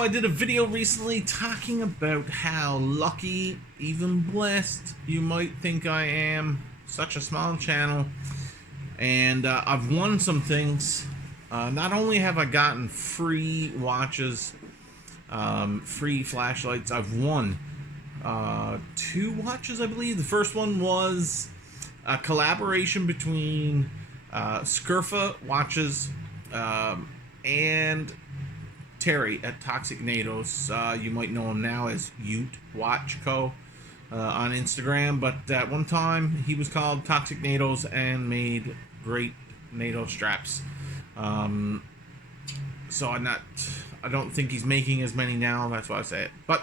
So I did a video recently talking about how lucky, even blessed, you might think I am. Such a small channel. And I've won some things. Not only have I gotten free watches, free flashlights, I've won 2 watches, I believe. The first one was a collaboration between Skurfa Watches and Terry at Toxic Natos. You might know him now as Ute Watch Co. On Instagram, but at one time he was called Toxic Natos and made great NATO straps. So I don't think he's making as many now. That's why I say it. But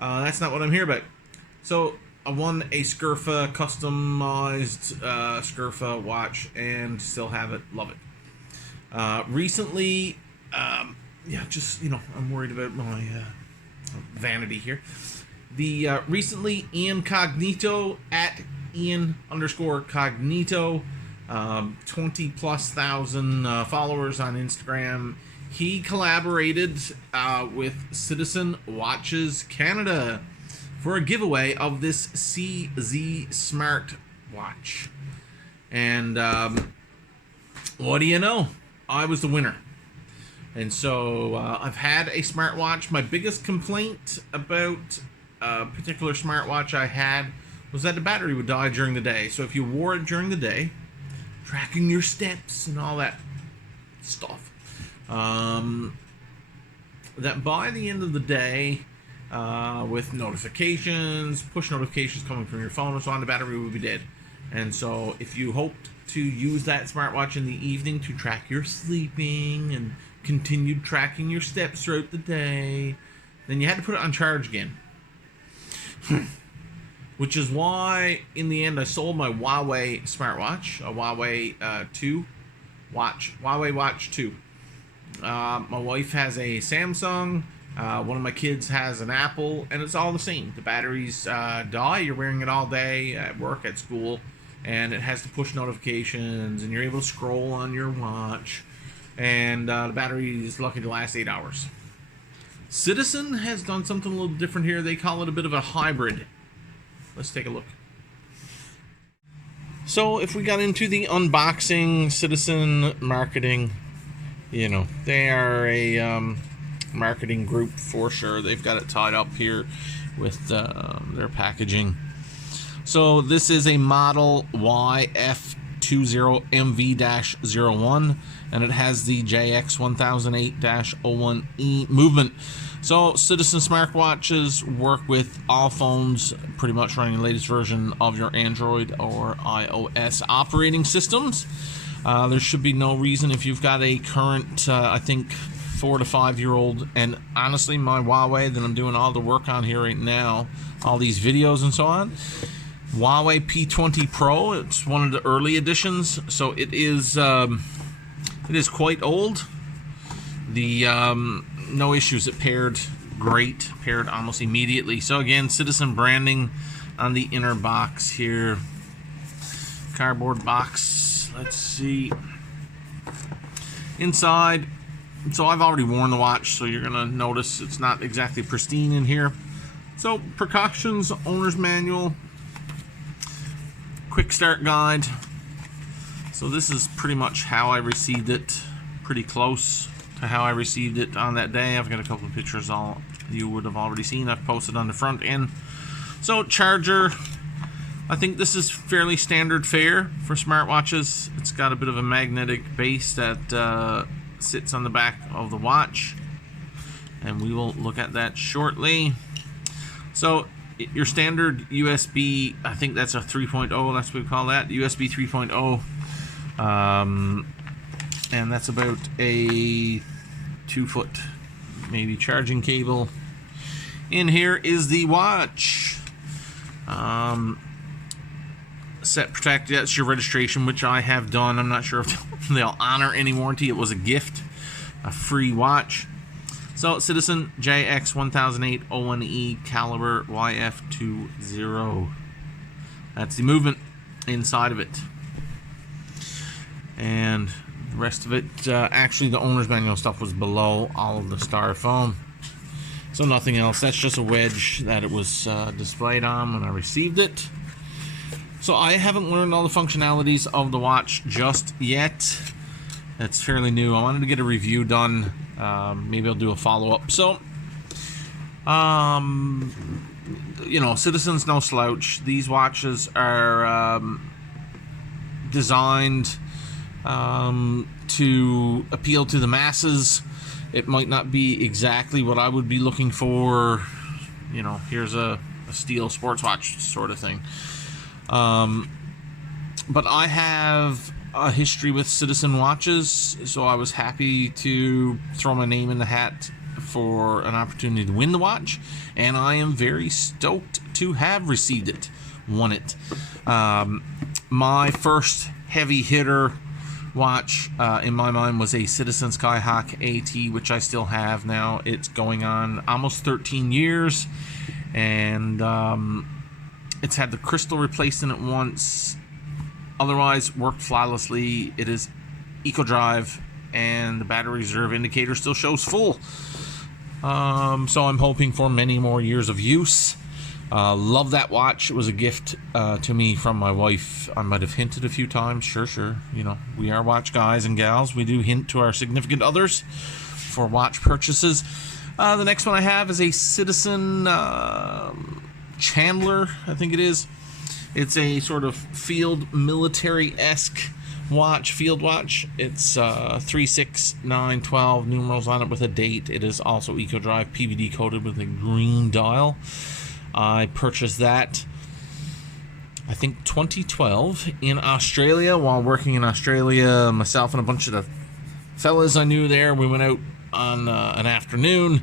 that's not what I'm here about. So I won a Skurfa customized Skurfa watch and still have it. Love it. Recently, I'm worried about my vanity here. Recently, Ian Cognito at Ian_Cognito, 20,000+ followers on Instagram. He collaborated with Citizen Watches Canada for a giveaway of this CZ Smartwatch. And what do you know? I was the winner. And so I've had a smartwatch. My biggest complaint about a particular smartwatch I had was that the battery would die during the day. So if you wore it during the day, tracking your steps and all that stuff, that by the end of the day, with notifications, push notifications coming from your phone and so on, the battery would be dead. And so if you hoped to use that smartwatch in the evening to track your sleeping and continued tracking your steps throughout the day, then you had to put it on charge again. Which is why, in the end, I sold my Huawei smartwatch, a Huawei Huawei Watch 2. My wife has a Samsung. One of my kids has an Apple, and it's all the same. The batteries die. You're wearing it all day at work, at school, and it has to push notifications, and you're able to scroll on your watch, and the battery is lucky to last 8 hours. Citizen has done something a little different here. They call it a bit of a hybrid. Let's take a look. So if we got into the unboxing, Citizen marketing, they are a marketing group for sure. They've got it tied up here with their packaging. So this is a model YF20MV-01, and it has the JX1008-01E movement. So Citizen smartwatches work with all phones pretty much running the latest version of your Android or iOS operating systems. There should be no reason, if you've got a current, I think, 4 to 5 year old, and honestly my Huawei that I'm doing all the work on here right now, all these videos and so on, Huawei P20 Pro, it's one of the early editions, so it is quite old. The no issues, it paired great, paired almost immediately. So again, Citizen branding on the inner box here, cardboard box. Let's see inside. So I've already worn the watch, so you're gonna notice it's not exactly pristine in here. So precautions, owner's manual, quick start guide. So this is pretty much how I received it, pretty close to how I received it on that day. I've got a couple of pictures you would have already seen. I've posted on the front end. So charger, I think this is fairly standard fare for smartwatches. It's got a bit of a magnetic base that sits on the back of the watch, and we will look at that shortly. So your standard USB, I think that's a 3.0, that's what we call that, USB 3.0. And that's about a 2-foot maybe charging cable. In here is the watch. Set protect, that's your registration, which I have done. I'm not sure if they'll honor any warranty. It was a gift, a free watch. So Citizen JX1008-01E caliber YF20. That's the movement inside of it. And the rest of it, actually the owner's manual stuff was below all of the styrofoam. So nothing else. That's just a wedge that it was displayed on when I received it. So I haven't learned all the functionalities of the watch just yet. It's fairly new. I wanted to get a review done. Maybe I'll do a follow-up. So, you know, Citizen's no slouch. These watches are designed to appeal to the masses. It might not be exactly what I would be looking for. You know, here's a steel sports watch sort of thing. But I have a history with Citizen watches, so I was happy to throw my name in the hat for an opportunity to win the watch, and I am very stoked to have received it, won it. My first heavy hitter watch in my mind was a Citizen Skyhawk AT, which I still have now. It's going on almost 13 years, and it's had the crystal replaced in it once. Otherwise, worked flawlessly. It is eco-drive, and the battery reserve indicator still shows full. So I'm hoping for many more years of use. Love that watch. It was a gift to me from my wife. I might have hinted a few times. Sure. You know, we are watch guys and gals. We do hint to our significant others for watch purchases. The next one I have is a Citizen Chandler, I think it is. It's a sort of field military-esque watch, field watch. It's 36912 numerals on it with a date. It is also eco-drive, PVD coated with a green dial. I purchased that, I think, 2012 in Australia while working in Australia. Myself and a bunch of the fellas I knew there, we went out on an afternoon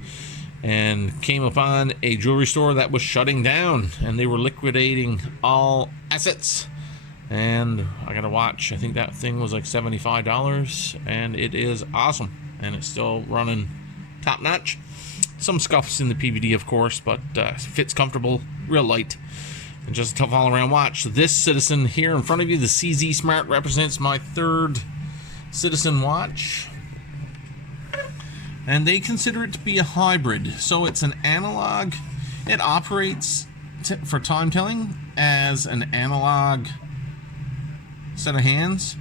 and came upon a jewelry store that was shutting down, and they were liquidating all assets. And I got a watch. I think that thing was like $75, and it is awesome, and it's still running top notch. Some scuffs in the PVD, of course, but fits comfortable, real light, and just a tough all-around watch. So this Citizen here in front of you, the CZ Smart, represents my third Citizen watch. And they consider it to be a hybrid. So it's an analog. It operates for time telling as an analog set of hands.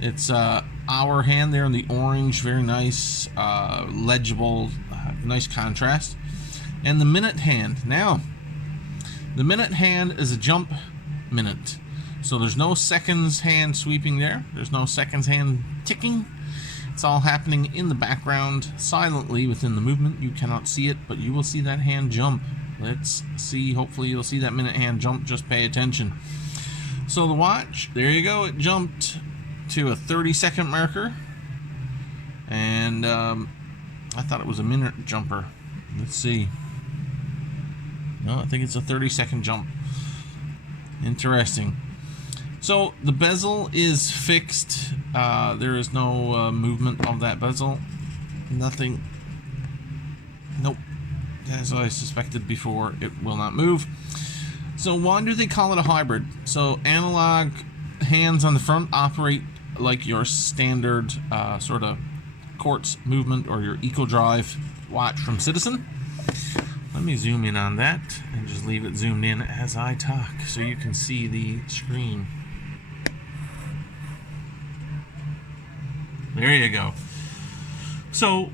It's hour hand there in the orange, very nice, legible, nice contrast. And the minute hand. Now, the minute hand is a jump minute. So there's no seconds hand sweeping there. There's no seconds hand ticking. It's all happening in the background, silently within the movement. You cannot see it, but you will see that hand jump. Let's see. Hopefully you'll see that minute hand jump. Just pay attention. So the watch, there you go. It jumped to a 30-second marker. And I thought it was a minute jumper. Let's see. No, I think it's a 30-second jump. Interesting. So the bezel is fixed. There is no movement of that bezel. Nothing. Nope. As I suspected before, it will not move. So why do they call it a hybrid? So analog hands on the front operate like your standard sort of quartz movement or your eco-drive watch from Citizen. Let me zoom in on that and just leave it zoomed in as I talk so you can see the screen. There you go. So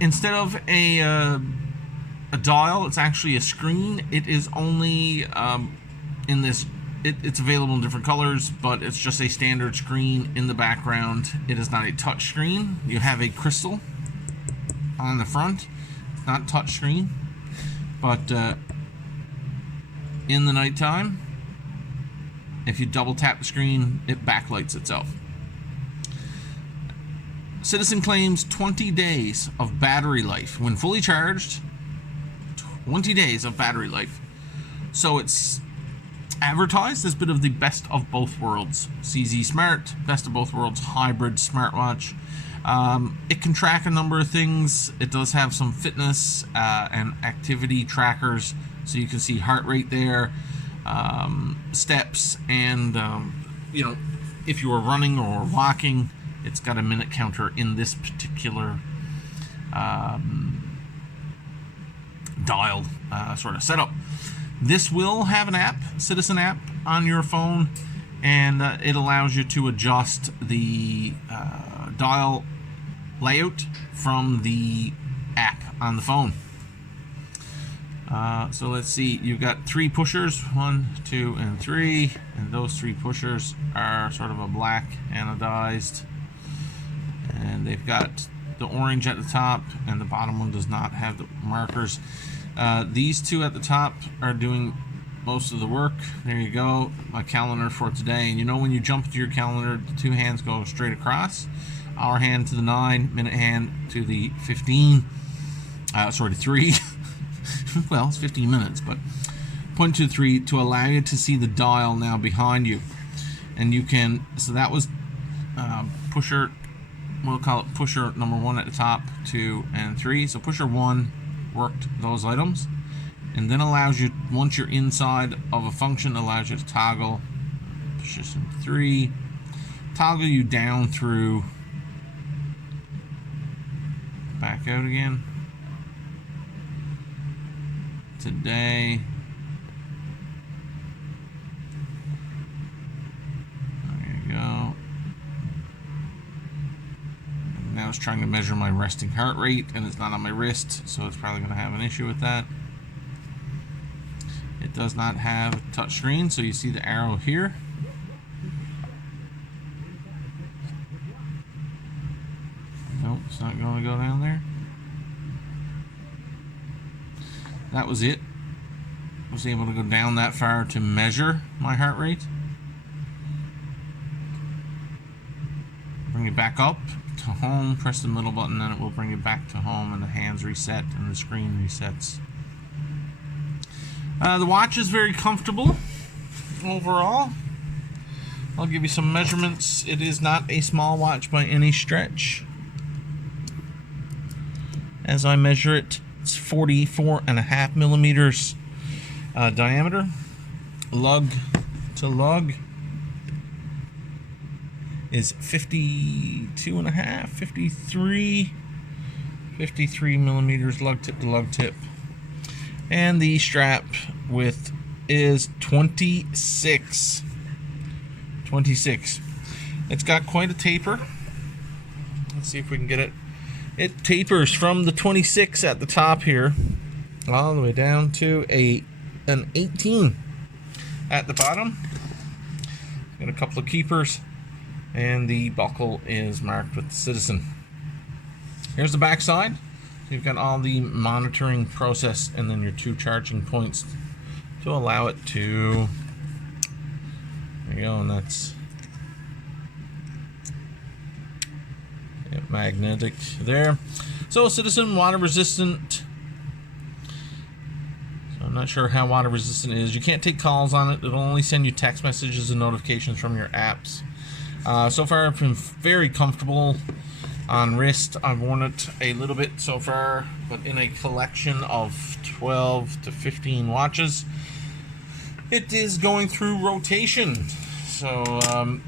instead of a dial, it's actually a screen. It is only in this. It's available in different colors, but it's just a standard screen in the background. It is not a touch screen. You have a crystal on the front. It's not touch screen, but in the nighttime, if you double tap the screen, it backlights itself. Citizen claims 20 days of battery life. When fully charged, 20 days of battery life. So it's advertised as a bit of the best of both worlds. CZ Smart, best of both worlds, hybrid smartwatch. It can track a number of things. It does have some fitness and activity trackers, so you can see heart rate there, steps, and you know, if you are running or walking, it's got a minute counter in this particular dial sort of setup. This will have an app, Citizen app, on your phone, and it allows you to adjust the dial layout from the app on the phone. So let's see, you've got 3 pushers, 1, 2, and 3, and those 3 pushers are sort of a black anodized, and they've got the orange at the top, and the bottom one does not have the markers. These 2 at the top are doing most of the work. There you go, my calendar for today. And you know, when you jump to your calendar, the 2 hands go straight across. Hour hand to the 9, minute hand to the 15. Sorry, 3. Well, it's 15 minutes, but point to 3 to allow you to see the dial now behind you. And you can, so that was pusher, we'll call it pusher number 1 at the top, 2 and 3. So pusher 1 worked those items, and then allows you, once you're inside of a function, allows you to toggle position 3, toggle you down through, back out again, today, there you go. And now it's trying to measure my resting heart rate, and it's not on my wrist, so it's probably going to have an issue with that. It does not have a touch screen, so you see the arrow here. Nope, it's not going to go down there. That was it. I was able to go down that far to measure my heart rate. Bring it back up to home, press the middle button, and it will bring it back to home, and the hands reset and the screen resets. The watch is very comfortable overall. I'll give you some measurements. It is not a small watch by any stretch. As I measure it, it's 44.5 millimeters diameter. Lug to lug is 52.5, 53 millimeters lug tip to lug tip. And the strap width is 26. It's got quite a taper. Let's see if we can get it. It tapers from the 26 at the top here all the way down to an 18 at the bottom. Got a couple of keepers, and the buckle is marked with Citizen. Here's the back side. You've got all the monitoring process, and then your 2 charging points to allow it to, there you go, and that's magnetic there. So Citizen water resistant. So I'm not sure how water resistant it is. You can't take calls on it. It'll only send you text messages and notifications from your apps. So far I've been very comfortable on wrist. I've worn it a little bit so far, but in a collection of 12 to 15 watches, it is going through rotation. So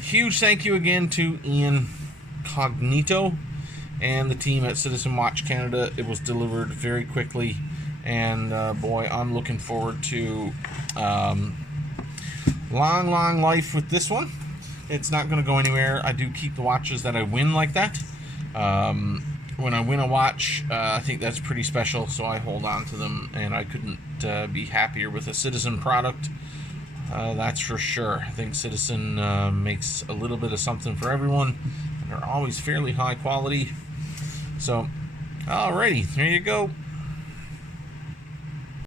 huge thank you again to Ian Cognito and the team at Citizen Watch Canada. It was delivered very quickly, and boy, I'm looking forward to long life with this one. It's not going to go anywhere. I do keep the watches that I win like that. When I win a watch, I think that's pretty special, so I hold on to them, and I couldn't be happier with a Citizen product. That's for sure. I think Citizen makes a little bit of something for everyone. They're always fairly high quality. So, alrighty, there you go.